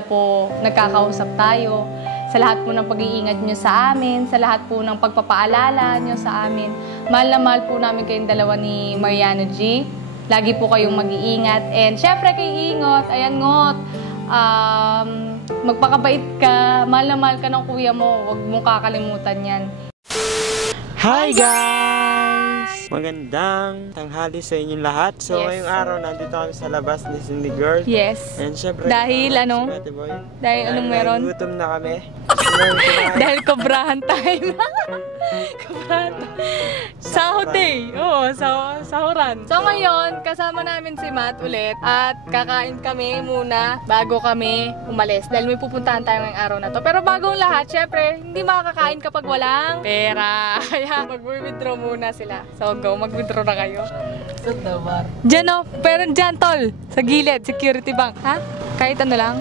po nagkakausap tayo. Sa lahat po ng pag-iingat nyo sa amin, sa lahat po ng pagpapaalala nyo sa amin. Mahal na mahal po namin kayong dalawa ni Mariano G. Lagi po kayong mag-iingat. And syempre kay Ingot, ayan Ngot, magpakabait ka, mahal na mahal ka ng kuya mo, huwag mong kakalimutan yan. Hi guys! Magandang tanghali sa inyong lahat. So ngayong araw nandito kami sa labas ni Cindy Girl. Yes. And syempre, dahil ano? Dahil anong meron? Gutom na kami. Dahil kobrahan time. Kobrahan time. Sahod day. Oo, sahuran. So ngayon, kasama namin si Matt ulit at kakain kami muna bago kami umalis. Dahil may pupuntahan tayo ngayong araw na to. Pero bagong lahat, syempre, hindi makakakain kapag walang pera. Kaya mag-withdraw muna sila. So go, mag-withdraw na kayo. Diyan o, pero dyan tol. Sa gilid, security bank. Ha? Kahit ano lang.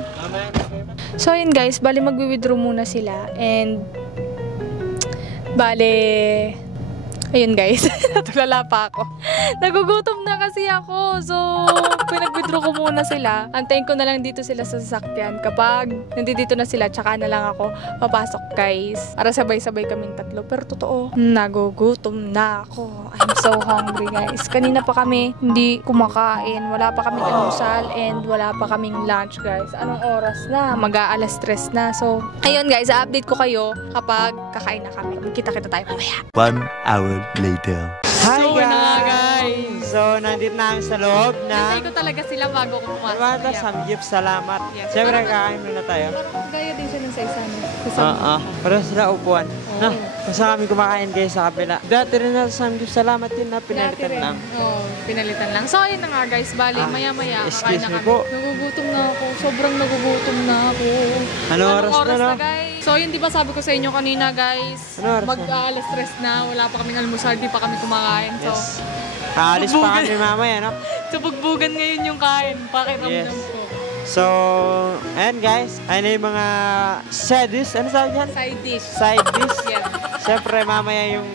So yun guys, bali mag-withdraw muna sila. And bali, ayun guys, natulala pa ako. Nagugutom na kasi ako. So, pinag-withdraw ko muna sila. Antayin ko na lang dito sila sa sasakyan. Kapag nandito na sila, tsaka na lang ako papasok guys. Para sabay-sabay kaming tatlo. Pero totoo, nagugutom na ako. I'm so hungry guys. Kanina pa kami hindi kumakain. Wala pa kaming almusal and wala pa kaming lunch guys. Anong oras na? Mag-aalas 3 na. So, ayun guys, update ko kayo kapag kakain na kami. Kita-kita tayo mamaya. 1 hour later. Hi So, guys! So, nandito na kami sa loob na... Nantay ko talaga sila bago ko pumasok. Wala, samgyup, salamat. Yes. Siyempre, kakain muna tayo. Parang gaya din siya ng sa isa niya. Oo. Pero sila upuan. Na, basta kami kumakain kayo sa kabila. Dati rin na samgyup, salamat din na pinalitan lang. Oo, pinalitan lang. So, ayun na nga guys. Bali, maya-maya. Excuse me kami. po. Nagugutom na ako. Sobrang nagugutom na ako. Anong oras na, guys? So, yun di ba sabi ko sa inyo kanina guys? Anong oras na? Mag-alas 3 na. Wala pa kaming almusal. Di pa kami kumakain. So, Yes. Aalis pa kami mamaya, no? so, bugbugan ngayon yung kain. Pakiramdam ko. So, ayan guys. Ayan na yung mga side dish. Ano sabi yan? Side dish. Side dish. Yes. Siyempre, mamaya yung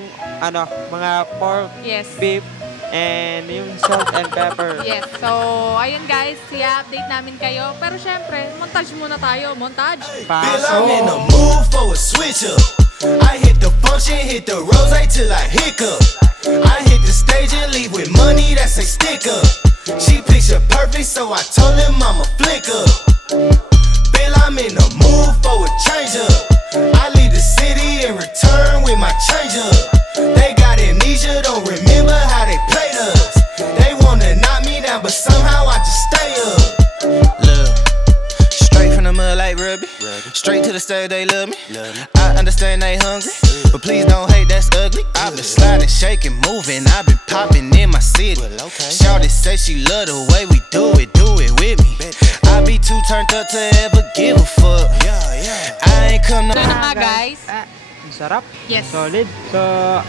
mga pork, Yes. beef, and yung salt and pepper. Yes. So, ayun guys, i-update namin kayo. Pero syempre, montage muna tayo. Montage. Bill, I'm in the mood for a switch up. I hit the function, hit the rose till I hiccup. I hit the stage and leave with money that's a stick up. She picture perfect, so I told him I'm a flick up. Bill, I'm in the mood for a change up. I leave the city and return with my change up. They got amnesia, don't remember how they played us. They wanna knock me down, but somehow I just stay up. Look, straight from the mud like Ruby. Straight to the stage, they love me. I understand they hungry, but please don't hate, that's ugly. I've been sliding, shaking, moving. I've been popping in my city. Shawty say she love the way we do it with me. I be too turned up to ever give a fuck. I ain't come no. So, na nga guys. Sarap. Yes. Solid. So,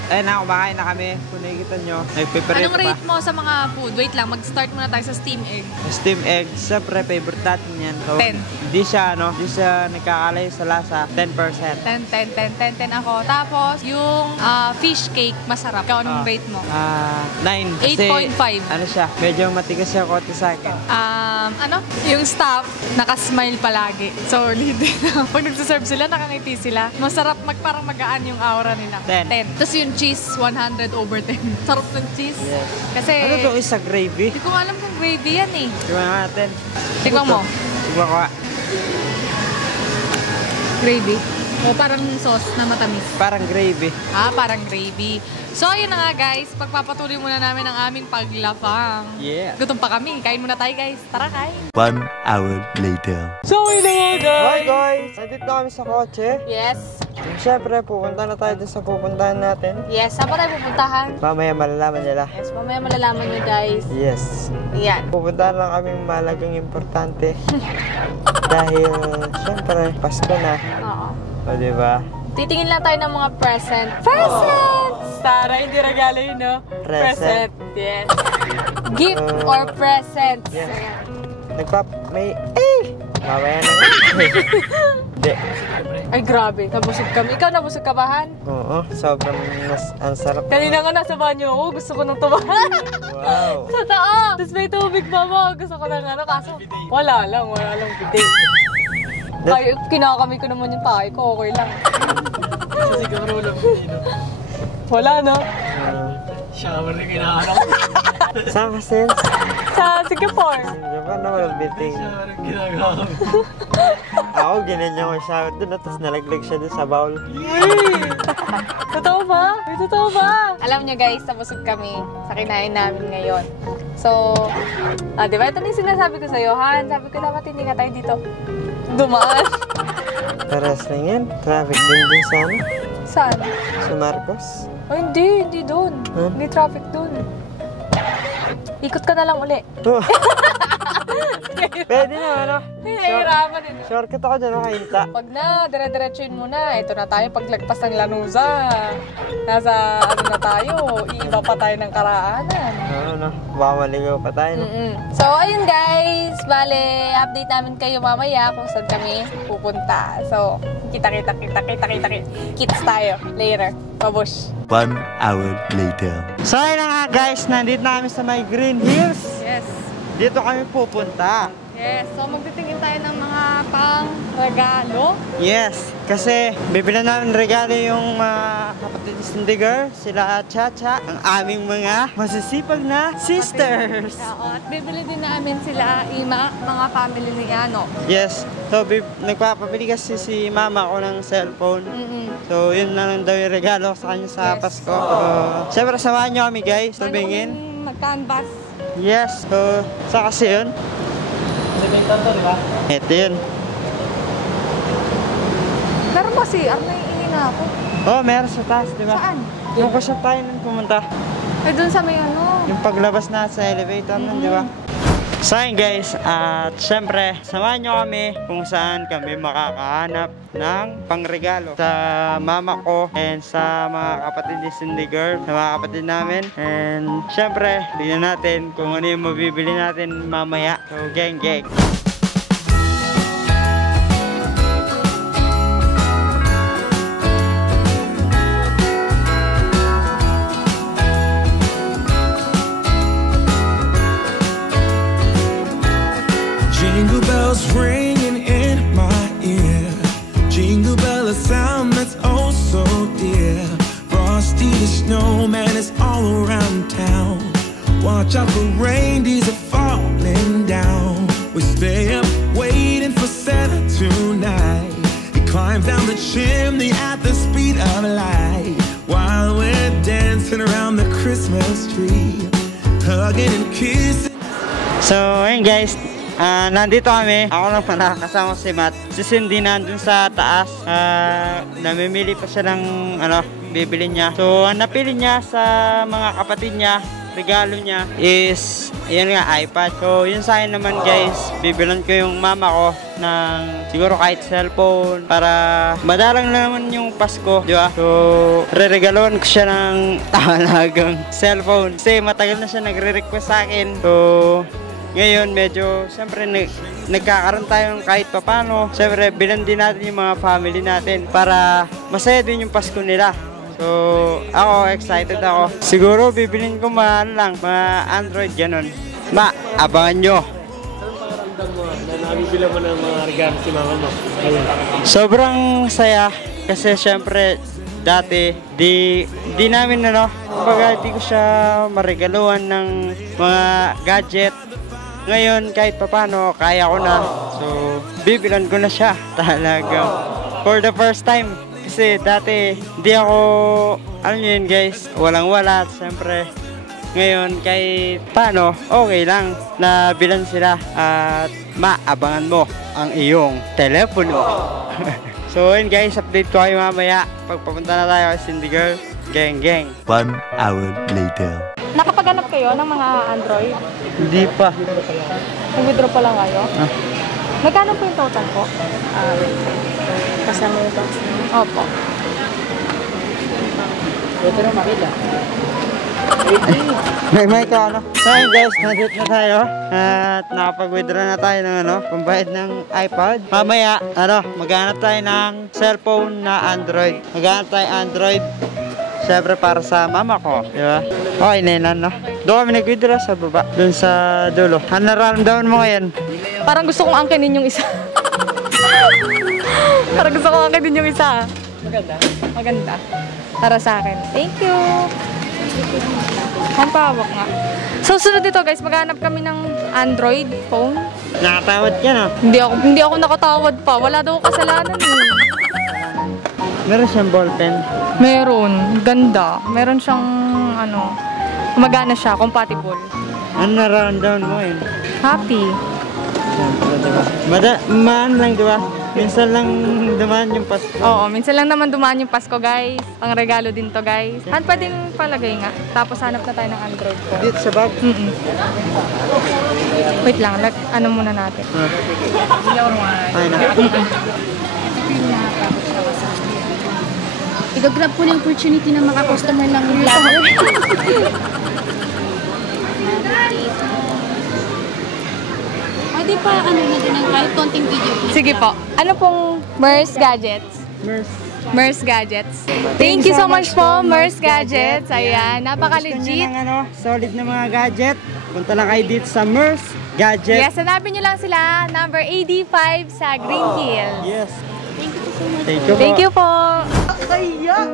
ayun na, kumakain na kami. Kung nakikita nyo, nagpiperate Anong pa. rate mo sa mga food? Wait lang, mag-start muna tayo sa steam egg. Steam egg, siyempre favorite natin yan. So, 10. Hindi siya nagkakalayo sa lasa. 10%. 10 ako. Tapos, yung fish cake, masarap. Ikaw, anong rate mo? 9. 8.5. Ano siya, medyo matigas siya konti sa akin. Yung staff, nakasmile palagi. Solid. Pag nagsaserve sila, nakangiti sila. Masarap, parang magaan yung aura nila. 10. Tapos yung cheese, 100/10. Sarap ng cheese. Yes. Kasi, Ano to, isa gravy? hindi ko alam kung gravy yan eh. Tignan natin. Tignan mo. Tignan ko. Gravy. O parang sauce na matamis. Parang gravy. Parang gravy. So, ayun na nga guys. Pagpapatuloy muna namin ang aming paglafang. Yeah. Gutom pa kami. Kain muna tayo guys. Tara, kain. 1 hour later. So, ayun na nga guys. Hi guys! Nandito na kami sa kotse. Yes. Siyempre, pupunta na tayo dun sa pupuntahan natin. Yes. Saan pa tayo pupuntahan? Mamaya malalaman nila. Yes. Mamaya malalaman nyo guys. Yes. Yan. Pupuntahan lang kaming malagang importante. Dahil, siyempre, Pasko na. Oo. O, diba? Titingin lang tayo ng mga present. Presents! Tara, hindi regalo yun, no? Present. Yes. Gift or present. Yes. Ayan. Mamaya na nga. Hindi. Ay, grabe. Nabusog kami. Ikaw, nabusog ka ba, Han? Oo, sobrang ang sarap. Kanina nga nasa banyo ako. Gusto ko nang tumahan. Wow. Totoo. Tapos may tubig pa mo. Gusto ko nang kaso wala lang bidet. Ay, kinakami ko naman yung tayo ko, okay lang. Siguro wala po dito. Wala, no? Shower na kinahanap. Saan ka, Sins? Sa Singapore. Singapore na walang biting. Shower ang ginagawa ko. Ako, ginanyan ko yung shower doon, tapos nalaglag siya doon sa bowl. Totoo ba? May totoo ba? Alam niyo guys, nabusog kami sa kinain namin ngayon. So, di ba? Ito na yung sinasabi ko sa'yo, Han. Sabi ko dapat hindi nga tayo dito dumaan. Paras lang yan. Traffic din din sana. Saan? Sa Marcos. Oh, hindi doon. Huh? Hindi traffic doon. Ikot ka na lang uli. Oh. Pwede na, ano? Hihirapan din. Shortcut ako dyan, nakahinta. Pag na, dire-diretsuin mo na. Ito na tayo, paglagpas ng Lanuza. Nasa, ano na tayo, iiba pa tayo ng karaanan. Ano, baka maligaw pa tayo, no? So, ayun guys. Bale, update namin kayo mamaya kung saan kami pupunta. So, kita-kits tayo later. Pabush. 1 hour later. So, ayun na nga guys, nandito na kami sa may Green Hills. Yes. Dito kami pupunta. Yes. So, magtitingin tayo ng mga pang-regalo. Yes, kasi bibilan namin regalo yung kapatid ni Cindy Girl, sila Chacha, ang aming mga masisipag na sisters. Oo, at bibili din namin sila, Ima, mga family ni Ano. Yes, so nagpapabili kasi si mama ko ng cellphone. So yun na lang daw yung regalo sa kanya sa Yes. Pasko. Siyempre samahan nyo kami guys, tumingin. Mag-canvas. Yes, so sa kasi yun. Di ba? Ito yun. Meron ba si Arnay na ako? Oh, meron sa taas, di ba? Saan? Yung kusap tayo nung pumunta. Ay, dun sa may ano. Yung paglabas na sa elevator nun, di ba? So ayun guys, at syempre, samahan nyo kami kung saan kami makakahanap ng pangregalo sa mama ko and sa mga kapatid ni Cindy Girl, sa mga kapatid namin. And syempre, tignan natin kung ano yung mabibili natin mamaya. So gang. Jingle bells ringing in my ear. Jingle bell, a sound that's oh so dear. Frosty the snowman is all around town. Watch out for reindeers are falling down. We stay up waiting for Santa tonight. He climbs down the chimney at the speed of light, while we're dancing around the Christmas tree, hugging and kissing. So ayun guys, nandito kami. Ako lang pala, kasama si Matt. Si Cindy nandun sa taas. Namimili pa siya ng bibili niya. So, ang napili niya sa mga kapatid niya, regalo niya is, yun nga, iPad. So, yun sa akin naman guys, bibilan ko yung mama ko ng siguro kahit cellphone para madalang na naman yung Pasko, di ba? So, re-regaloan ko siya ng talagang cellphone. Kasi matagal na siya nagre-request sa akin. So, ngayon, medyo, siyempre, nagkakaroon tayo kahit papano. Siyempre, bilan din natin yung mga family natin para masaya din yung Pasko nila. So, ako, excited ako. Siguro, bibilin ko mga Android, ganun. Abangan nyo. Anong pakiramdam mo na nabibilang mo ng mga regalo si mama mo? Ayun. Sobrang saya kasi siyempre, dati, di namin, kumbaga, di ko siya maregaluhan ng mga gadget. Ngayon, kahit papano, kaya ko na. So, bibilan ko na siya talagang for the first time. Kasi dati, di ako, alam nyo yun guys, walang-wala. Siyempre, ngayon, kahit paano, okay lang na bilan sila. At maabangan mo ang iyong telepono. So, yun guys, update ko kayo mamaya. Pagpapunta na tayo kay Cindy Girl. Gang. 1 hour later. Nakapaghanap kayo ng mga Android? Hindi pa. Nag-withdraw pa lang kayo? Magkano po yung total po? Kasama yung box niyo? Opo. Ito na makita. May ka So ayun guys, nandito na tayo. At nakapag-withdraw na tayo ng pambayad ng iPad. Mamaya, maghanap tayo ng cellphone na Android. Maghanap tayo Android. Siyempre para sa mama ko, di ba? Okay na yun, Doon kami nag-withdraw sa baba, doon sa dulo. Ano nararamdaman mo ngayon? Parang gusto kong angkinin yung isa. Parang gusto ko din yung isa. Maganda. Maganda. Para sa akin. Thank you. Ang pawak nga. So, sunod dito guys, maghanap kami ng Android phone. Nakatawad ka na. Hindi ako nakatawad pa. Wala daw kasalanan eh. Meron siyang ballpen. Meron. Ganda. Meron siyang, ano, magana siya. Compatible. Ano nararamdaman mo yun? Happy. Siyempre, diba? Maan lang, diba? Minsan lang dumaan yung Pasko. Oo, minsan lang naman dumaan yung Pasko, guys. Pang regalo din to, guys. Han, pwedeng palagay nga. Tapos hanap na tayo ng Android phone. Dito sa bag. Wait lang, ano muna natin. Ay na. I-grab ko na yung opportunity na maka-customer ng vlogger. Pwede pa ano na din ang kahit konting video. Sige po. Ano pong Mers Gadgets? Mers Gadgets. Thank you so much po, Mers Gadgets. Ayan, Gusto napaka-legit. nyo ng solid na mga gadget? Punta lang kayo dito sa Mers Gadget. Yes, hanapin nyo lang sila. Number 85 sa Green Hills. Yes. Thank you so much. Thank you po. Thank you po.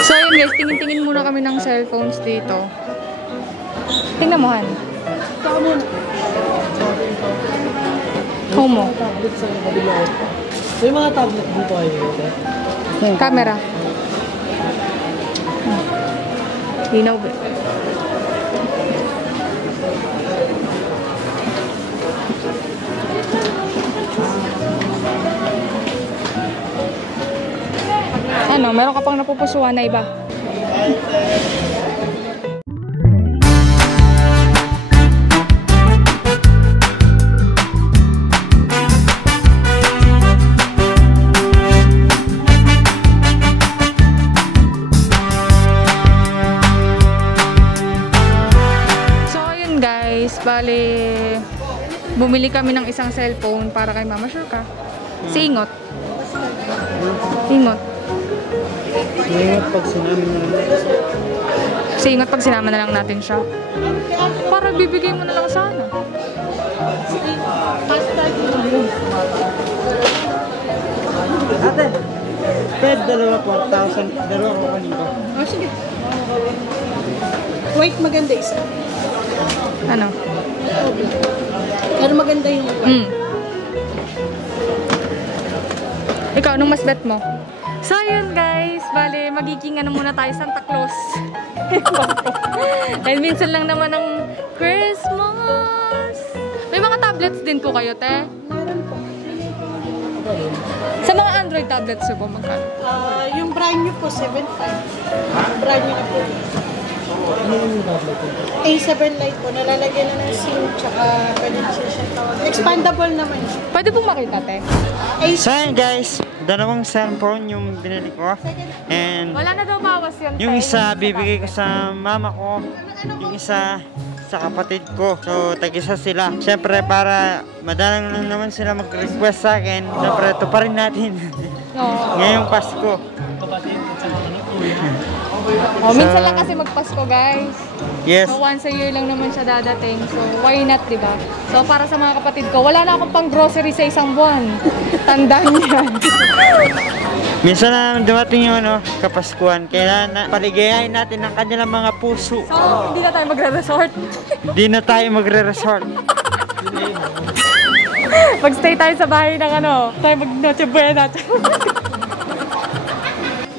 So yun guys, tingin-tingin muna kami ng cellphones dito. Tingnan mo, Han. Saka muna. Homo. Tablet sa kabila. May mga tablet dito ay Camera. Linaw ba? Ano, meron ka pang napupusuan na iba? So, ayun guys, bale, bumili kami ng isang cellphone para kay Mama. Sure ka? Si Ingot. Ingot. Ngayon, pag sinama na lang. Si Ingot pag sinama na lang natin siya. Para bibigay mo na lang sana. Ate, pwede 4,000. Dalawa ko kanito. Oh, sige. White maganda isa. Ano? Pero maganda yung white. Ikaw, anong mas bet mo? So, yun guys. Bale, magiging ano muna tayo, Santa Claus. Dahil minsan lang naman ang Christmas. May mga tablets din po kayo, te? Meron po. Sa mga Android tablets po, magkano? Yung brand new po, 7.5. Brand new na po. A7 Lite po, nalalagyan na ng SIM, tsaka pwede na siya tawag. Expandable naman siya. Pwede pong makita, te? So yun guys, dalawang cellphone yung binili ko. And Wala na daw bawas yun, te. yung isa bibigay ko sa mama ko. Yung isa sa kapatid ko. So tag-isa sila. Siyempre para madalang lang naman sila mag-request sa akin. Siyempre ito pa rin natin. Oo. Ngayong Pasko. Oh, minsan lang kasi magpasko, guys. Yes. So, once a year lang naman siya dadating. So, why not, diba? So, para sa mga kapatid ko, wala na akong pang grocery sa isang buwan. Tandaan yan. Minsan na dumating yung Kapaskuhan. Kailangan na paligayahin natin ang kanilang mga puso. So, hindi na tayo magre-resort. Di na tayo magre-resort. Mag-stay tayo sa bahay ng tayo mag-Noche Buena.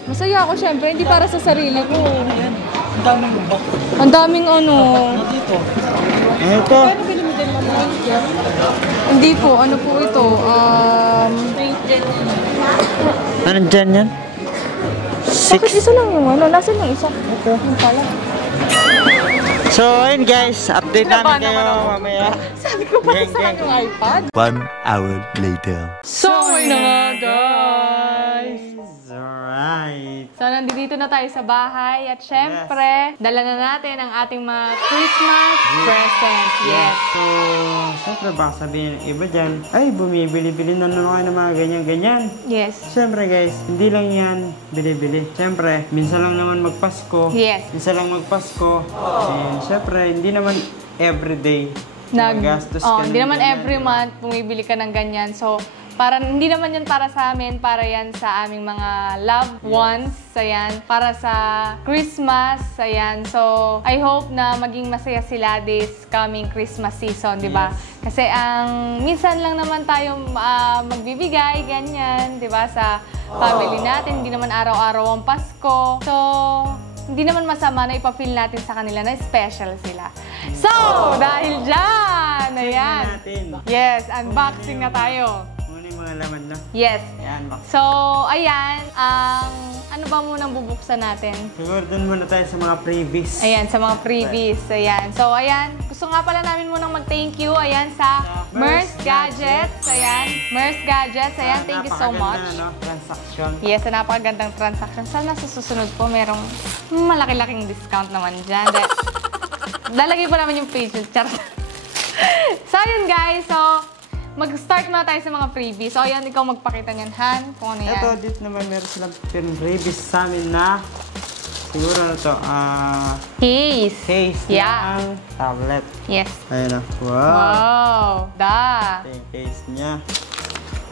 Masaya ako syempre, hindi para sa sarili ko. Ang daming box. Ang daming Dito. Ano to? Hindi po, ano po ito? Ano dyan yan? Bakit isa lang yung Nasaan yung isa? Ito. Yung pala. So, ayun guys, update namin Kinabahan kayo naman ako. mamaya. Sabi ko, bakit isa lang yung iPad? 1 hour later. So, ayun na nga guys. Alright. So, nandito na tayo sa bahay at syempre, dala na natin ang ating mga Christmas present. Yes. So, siyempre baka sabihin ng iba dyan, ay, bumibili-bili na naman kayo ng mga ganyan-ganyan. Yes. Siyempre guys, hindi lang yan bili-bili. Siyempre, minsan lang naman magpasko. Yes. Minsan lang magpasko. And siyempre, hindi naman everyday Magastos ka Hindi ng naman ganyan. every month bumibili ka ng ganyan. So, hindi naman yan para sa amin, para yan sa aming mga loved ones, ayan, para sa Christmas, ayan. So, I hope na maging masaya sila this coming Christmas season, di ba? Kasi minsan lang naman tayo magbibigay, ganyan, di ba, sa family natin. Hindi naman araw-araw ang Pasko. So, hindi naman masama na ipafeel natin sa kanila na special sila. So, dahil dyan, ayan. Yes, unboxing na tayo. Mga laman na. Yes. Ayan, So, ayan, ano ba munang bubuksan natin? siguro dun muna tayo sa mga freebies. Ayan, sa mga freebies. Ayan. So, ayan, gusto nga pala namin munang mag-thank you, ayan, sa Merce Gadgets. Ayan, Merce Gadgets. Ayan, thank you so much. Transaction. Yes, sa napakagandang transaction. Sana sa susunod po, merong malaki-laking discount naman dyan. Lalagay pa naman yung page. So, ayun guys. So, mag-start muna tayo sa mga freebies. So, ayan, ikaw magpakita niyan, Han, kung ano yan. Ito, dito naman meron silang freebies sa amin na siguro na to, Case. Yeah. ng tablet. Yes. Ayun na. Wow. Wow. Ito yung case niya.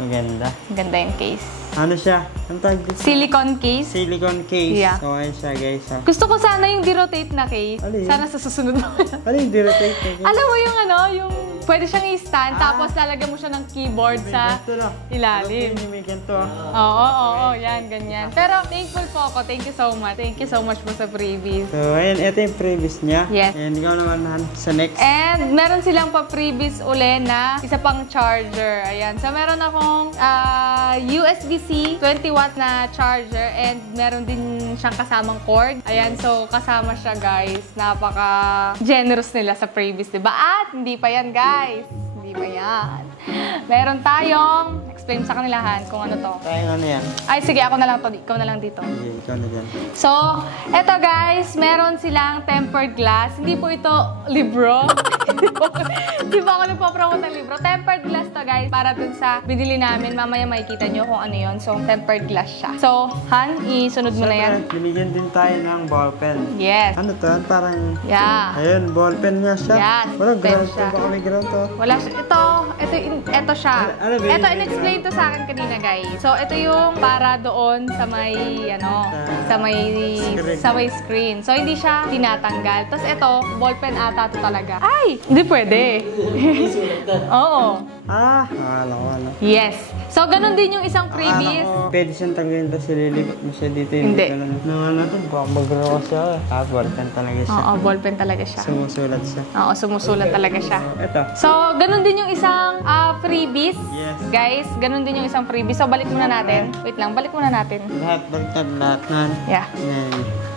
Maganda. Ganda yung case. Ano siya? Ang tawag dito? Silicone case. Silicone case. Yeah. So, ayun siya guys. Gusto ko sana yung di-rotate na case. Ano yun? Sana sa susunod mo. Ano yung di-rotate na case? Alam mo yung yung pwede siyang i-stand, tapos lalagyan mo siya ng keyboard sa ilalim. May ganito ah. Oo, yan, ganyan. Pero thankful po ako. Thank you so much. Thank you so much po sa freebies. So, ayun, ito yung freebies niya. Yes. And ikaw naman Han, sa next. And meron silang pa-freebies uli na isa pang charger. Ayan. So, meron akong USB-C 20 watt na charger and meron din siyang kasamang cord. Ayan. So, kasama siya, guys. Napaka-generous nila sa freebies, diba? At hindi pa yan, guys. Hindi pa yan. Meron tayong, explain sa kanilahan kung ano to. Tayo ano yan? Ay, sige, ako na lang to. Ikaw na lang dito. Okay, ikaw na dyan. So, eto guys, meron silang tempered glass. Hindi po ito libro. Hindi ba ako nagpo-promote ng libro? Tempered glass to guys, para dun sa binili namin. Mamaya makikita nyo kung ano yon. So, tempered glass siya. So, Han, isunod mo na yan. Siyempre, binigyan din tayo ng ballpen. Yes. Ano to? Parang... Yeah. Ayun, ballpen nga siya. Yes, Walang pen ground to. siya. Baka may ground to. Wala siya. Ito siya. Ano ba yun? Ito, in-explain to sa akin kanina, guys. So, ito yung para doon sa may, sa may screen. So, hindi siya tinatanggal. Tapos, ito, ballpen ata to talaga. Ay! Hindi pwede. Oo. Wala. Yes. So, ganun din yung isang freebies. Pwede siyang tanggalin tapos ililipat mo siya dito. Hindi. Ano to? Baka mag-draw siya. Ballpen talaga siya. Oo, ballpen talaga siya. Sumusulat siya. Oo, sumusulat talaga siya. Ito. So, ganun din yung isang freebies. Yes. Guys, ganun din yung isang freebies. So, balik muna natin. Wait lang, balik muna natin. Lahat. Yeah. Yan.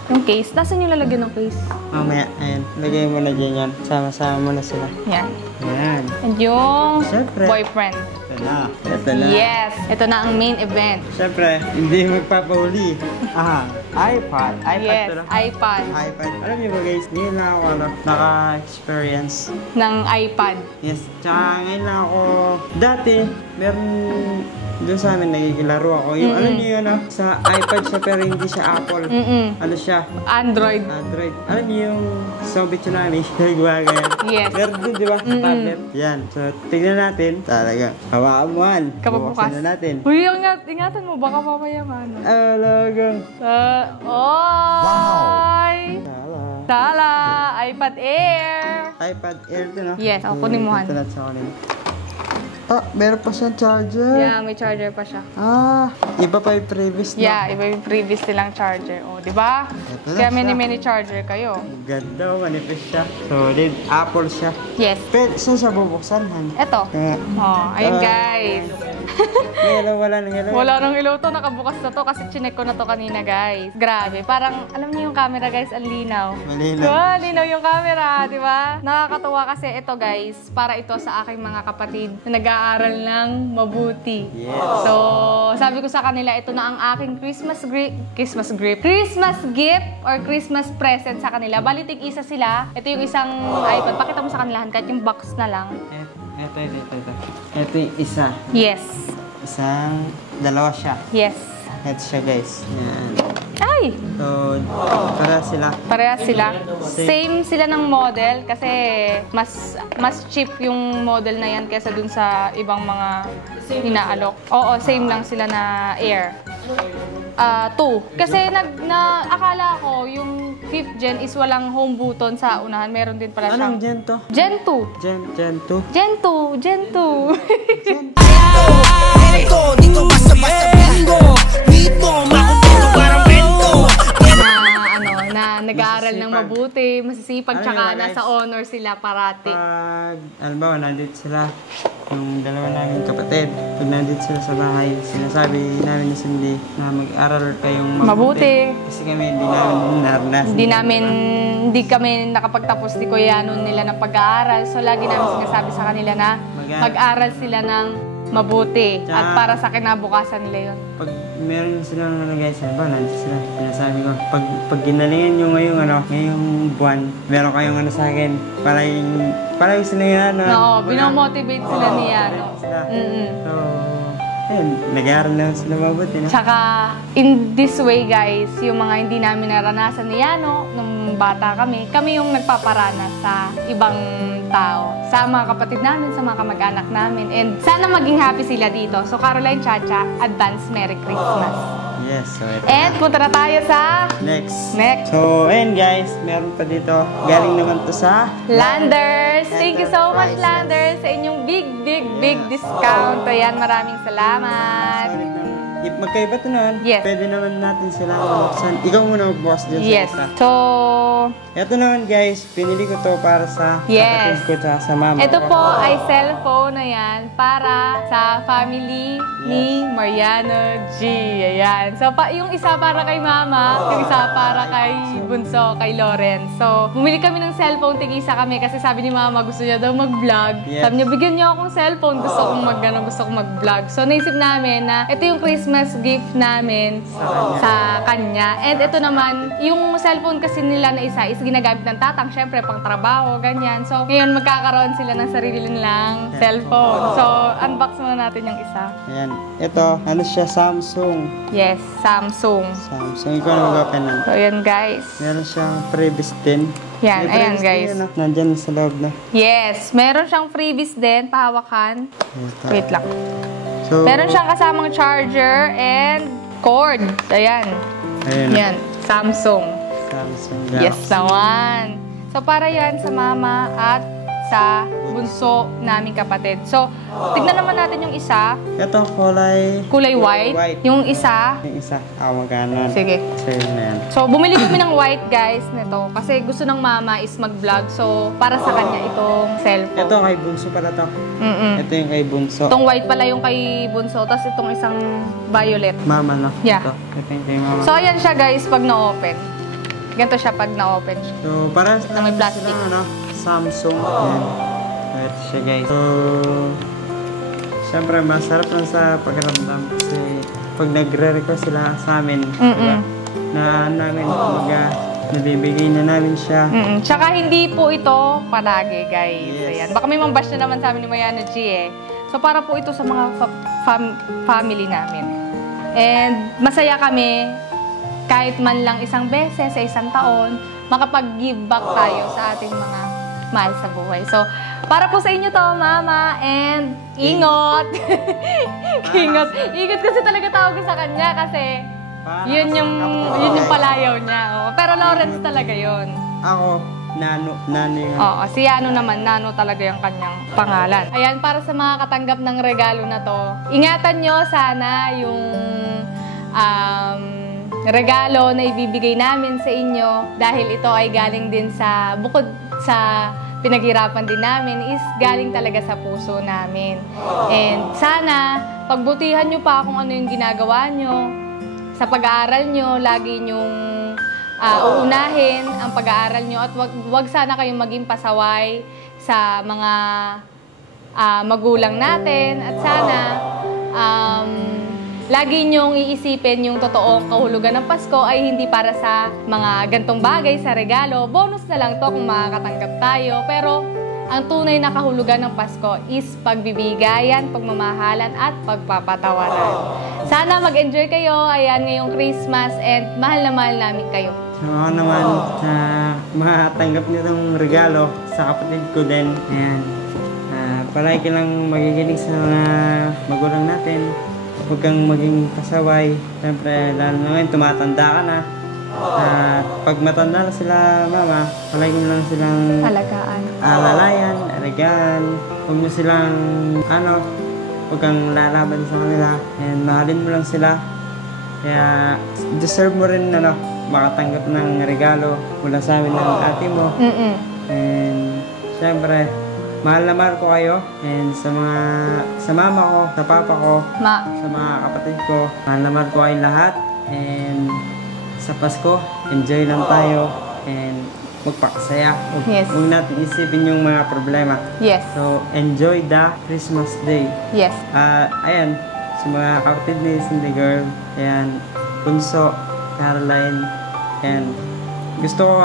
Yung case. Nasaan yung lalagyan ng case? Mamaya, ayan. Lagay mo na dyan yan. Sama-sama mo na sila. Yan. Yan. And yung Siyempre. boyfriend. Ito na. Yes. Ito na ang main event. Siyempre, hindi magpapahuli. iPad. Yes, to na. iPad. Alam niyo ba guys, ngayon lang ako naka-experience. Ng iPad. Yes, tsaka ngayon lang ako, dati, meron doon sa amin nagkikilaro ako. Yung alam niyo yun sa iPad siya pero hindi siya Apple. Ano siya? Android. Alam niyo yung Soviet Tsunami? Nagagawa yan. Yes. Meron din, di ba? Tablet. Yan. So, tignan natin. Talaga. Hawakan mo yan. Kapabukas. Bubuksan na natin. Uy, ingatan mo. Baka mamaya mano. Alagang. Oy! Tala! iPad Air! iPad Air din, no? Yes, kunin mo, Han. Ito natin sa kunin. Meron pa siyang charger. Yeah, may charger pa siya. Iba pa yung previous na. Yeah, iba yung previous nilang charger. O, di ba? Ito na Kaya siya. many charger kayo. Ganda, manipis siya. So, din, Apple siya. Yes. Pero, saan siya bubuksan, Han? Eto. Oh, ayun guys. Wala nang ilaw. Wala nang ilaw to. Nakabukas na to kasi chinek ko na to kanina, guys. Grabe. Parang, alam niyo yung camera, guys, ang linaw. Malinaw. Diba? Linaw yung camera, di ba? Nakakatuwa kasi ito, guys, para ito sa aking mga kapatid na nag-aaral ng mabuti. Yes. So, sabi ko sa kanila, ito na ang aking Christmas gift or Christmas present sa kanila. Balitig isa sila. Ito yung isang iPad. Pakita mo sa kanilahan kahit yung box na lang. Ito. Ito yung isa. Yes. Dalawa siya. Yes. Ito siya, guys. Yan. Ay, Ay! So, Parehas sila. Same sila ng model kasi mas cheap yung model na yan kaysa dun sa ibang mga inaalok. Oo, same lang sila na Air. 2. Kasi akala ko yung 5th gen is walang home button sa unahan. Meron din pala siyang... Anong Gen to? Gen 2. Gen 2? Gen 2. Gen 2. Dito basta-basta bingo. Dito makumpleto parang bento. Na nag-aaral ng mabuti, masisipag, tsaka nasa honor sila parati. Pag, alam nandito sila, yung dalawa namin kapatid, pag nandito sila sa bahay, sinasabi namin ni Cindy na mag-aral kayong mabuti. Kasi kami hindi namin naranasan. Hindi kami nakapagtapos ni Kuya noon nila ng pag-aaral. So lagi namin sinasabi sa kanila na mag-aral sila ng mabuti. At para sa kinabukasan nila yun. Pag meron silang guys, nandito sila, sinasabi ko, pag ginalingan nyo ngayong buwan, meron kayong sa akin, para yung sila yun, Oo, binomotivate sila niya, So, ayun, nag-aaral na sila mabuti, no? Tsaka, in this way, guys, yung mga hindi namin naranasan ni Yano, nung bata kami yung nagpaparanas sa ibang tao. Sa mga kapatid namin, sa mga kamag-anak namin. And sana maging happy sila dito. So, Caroline Chacha, advance Merry Christmas. Yes, so ito. And punta na tayo sa... Next. So, ayun guys, meron pa dito. Galing naman to sa... Landers! Thank you so much, Landers, sa inyong big discount. Ayan, maraming salamat. Sorry kung magkaiba to naman. Yes. Pwede naman natin sila buksan. Ikaw muna magbukas dyan sa isa. So... Ito naman guys, pinili ko to para sa kapatid ko at sa mama. Ito po ay cellphone na yan para sa family ni Mariano G. Ayan. So, yung isa para kay mama, yung isa para kay bunso, kay Loren. So, bumili kami ng cellphone, tig-isa kami kasi sabi ni mama gusto niya daw mag-vlog. Yes. Sabi niya, bigyan niyo akong cellphone, gusto kong mag-vlog. So, naisip namin na ito yung Christmas gift namin sa kanya. And ito naman, yung cellphone kasi nila na isa is ginagamit ng tatang, syempre pang trabaho, ganyan. So, ngayon magkakaroon sila ng sarili nilang cellphone. So, unbox muna natin yung isa. Ayan. Ito, siya? Samsung. Yes, Samsung. Samsung. Ikaw na mag-open nun. So, ayan guys. Meron siyang freebies din. Yan, ayan guys. Nandyan sa loob na. Yes, meron siyang freebies din, pahawakan. Ito. Wait lang. So, Meron siyang kasamang charger and cord. Ayan. Ayan. Yan, Samsung. Samsung. Yes naman. So, para yan sa mama at sa bunso naming kapatid. So, tignan naman natin yung isa. Ito, kulay white. Yung isa. Yung isa, magana. Sige. Same na yan. So, bumili kami ng white, guys, nito. Kasi gusto ng mama is mag-vlog. So, para sa kanya itong cellphone. Ito, kay bunso pala to. Ito yung kay bunso. Itong white pala yung kay bunso. Tapos itong isang violet. Mama, no? Yeah. Ito yung kay mama. So, ayan siya, guys, pag na-open. Ganito siya pag na-open siya. So, parang Na may plastic. Samsung. Ayan. So, ito siya, guys. So, syempre, masarap lang sa pakiramdam kasi pag nagre-request sila sa amin, diba, na namin, nabibigay na namin siya. Tsaka hindi po ito palagi, guys. Yes. Ayan. Baka may mambash na naman sa amin ni Mariano G, eh. So, para po ito sa mga family namin. And masaya kami kahit man lang isang beses sa isang taon, makapag-give back tayo sa ating mga mahal sa buhay. So, para po sa inyo to, mama, and ingot. Ingot kasi talaga tawag ko sa kanya kasi yun yung palayaw niya. Oh. Pero Lawrence talaga yun. Ako, Nano yun. Oo, si Yano naman, Nano talaga yung kanyang pangalan. Ayan, para sa mga katanggap ng regalo na to, ingatan nyo sana yung regalo na ibibigay namin sa inyo dahil ito ay galing din sa, bukod sa pinaghirapan din namin, is galing talaga sa puso namin. And sana, pagbutihan nyo pa kung ano yung ginagawa nyo. Sa pag-aaral nyo, lagi nyong uunahin ang pag-aaral nyo at wag sana kayong maging pasaway sa mga magulang natin. At sana, lagi nyong iisipin yung totoong kahulugan ng Pasko ay hindi para sa mga gantong bagay, sa regalo. Bonus na lang to kung makakatanggap tayo. Pero ang tunay na kahulugan ng Pasko is pagbibigayan, pagmamahalan, at pagpapatawaran. Sana mag-enjoy kayo, ayan, ngayong Christmas, and mahal na mahal namin kayo. So, ako naman, matanggap niyo itong regalo sa kapatid ko din. Ayan. Palagi lang magiginig sa mga magulang natin. Huwag kang maging pasaway. Siyempre, lalo na ngayon, tumatanda ka na. Pag matanda na sila, mama, palagi mo lang silang Alagaan. alalayan, alagaan. Huwag mo silang, huwag kang lalaban sa kanila. And mahalin mo lang sila. Kaya, deserve mo rin, makatanggap ng regalo mula sa amin ng ate mo. And, siyempre, mahal na mahal ko kayo. And sa mama ko, sa papa ko, sa mga kapatid ko, mahal na mahal ko kayong lahat. And sa Pasko, enjoy lang tayo. And magpakasaya. Yes. Huwag natin isipin yung mga problema. Yes. So, enjoy the Christmas day. Yes. Ayan, sa mga kapatid ni Cindy Girl, ayan, Punso, Caroline, and gusto ko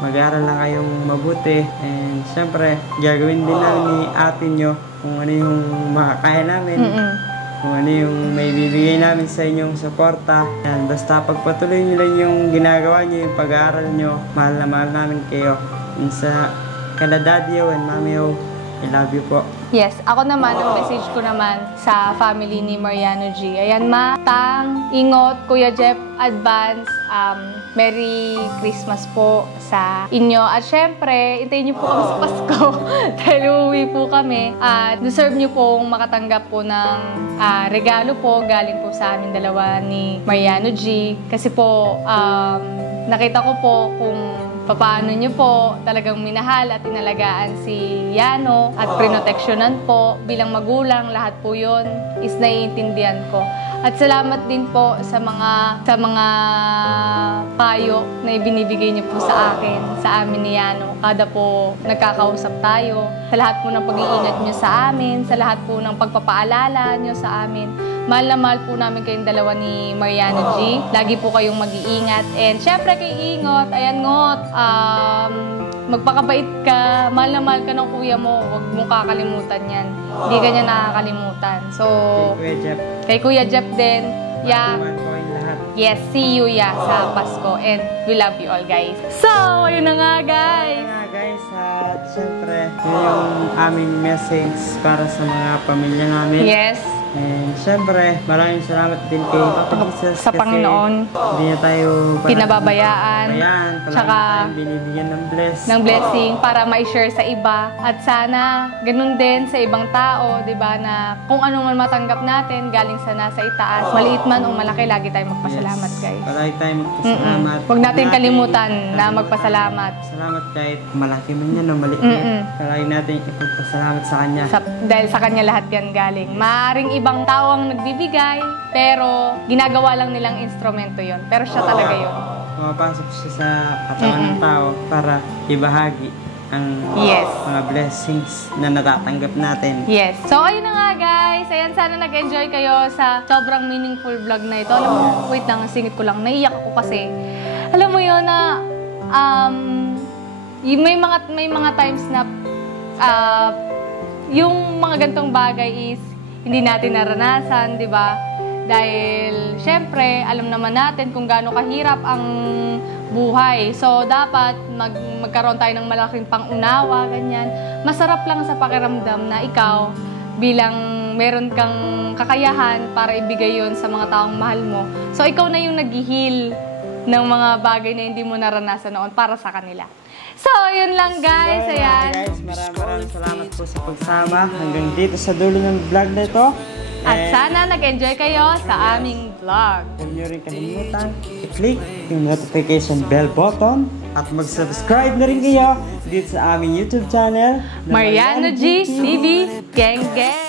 mag-aaral lang kayong mabuti. And syempre, gagawin din namin ni ate nyo kung ano yung makakaya namin. Kung ano yung may bibigay namin sa inyong suporta. And basta pagpatuloy nyo lang yung ginagawa nyo, yung pag-aaral nyo, mahal na mahal namin kayo. And sa kala Daddy O and Mami O, I love you po. Yes, ako naman, ang message ko naman sa family ni Mariano G. Ayan, Ma, Tang, Ingot, Kuya Jeff, advance, Merry Christmas po sa inyo. At syempre, hintayin niyo po kami sa Pasko dahil uuwi po kami. At deserve niyo pong makatanggap po ng regalo po galing po sa amin dalawa ni Mariano G. Kasi po, nakita ko po kung paano niyo po talagang minahal at inalagaan si Yano at prinoteksyonan po bilang magulang, lahat po yun is naiintindihan ko. At salamat din po sa mga payo na ibinibigay niyo po sa akin, sa amin ni Yano. Kada po nagkakausap tayo, sa lahat po ng pag-iingat niyo sa amin, sa lahat po ng pagpapaalala niyo sa amin. Mahal na mahal po namin kayong dalawa ni Mariano G. Lagi po kayong mag-iingat. And syempre kay Ingot, ayan Ngot, magpakabait ka. Mahal na mahal ka ng kuya mo. Huwag mong kakalimutan yan. Hindi ka niya nakakalimutan. So, kay Kuya Jeff din. Yeah. Yes, see you sa Pasko. And we love you all, guys. So, ayun na nga, guys. At syempre, yung aming message para sa mga pamilya namin. Yes. And syempre, maraming salamat din kay Papa Jesus sa Panginoon. Hindi na tayo pinababayaan. Tsaka binibigyan ng blessing para ma-share sa iba. At sana, ganun din sa ibang tao, di ba, na kung ano man matanggap natin, galing sa nasa itaas, maliit man o malaki, lagi tayong magpasalamat, guys. Palagi tayong magpasalamat. Huwag natin kalimutan na magpasalamat. Salamat kahit malaki man yan o maliit yan. Palagi natin ipagpasalamat sa Kanya. Dahil sa Kanya lahat yan galing. Maaring ibang tao ang nagbibigay, pero ginagawa lang nilang instrumento yon. Pero siya talaga yon. Pumapasok siya sa katawan ng tao para ibahagi ang mga blessings na natatanggap natin. Yes. So, ayun na nga guys. Ayan, sana nag-enjoy kayo sa sobrang meaningful vlog na ito. Alam mo, wait lang, singit ko lang. Naiyak ako kasi. Alam mo yun na may mga times na yung mga gantong bagay is hindi natin naranasan, di ba? Dahil, syempre, alam naman natin kung gaano kahirap ang buhay. So, dapat magkaroon tayo ng malaking pangunawa, ganyan. Masarap lang sa pakiramdam na ikaw, bilang meron kang kakayahan para ibigay yon sa mga taong mahal mo. So, ikaw na yung nag-heal ng mga bagay na hindi mo naranasan noon para sa kanila. So, yun lang guys. Ayan. Guys, maraming salamat po sa pagsama hanggang dito sa dulo ng vlog na ito. At sana nag-enjoy kayo sa aming vlog. Huwag nyo rin kalimutan i-click yung notification bell button at mag-subscribe na rin kayo dito sa aming YouTube channel Mariano G TV Gang Gang.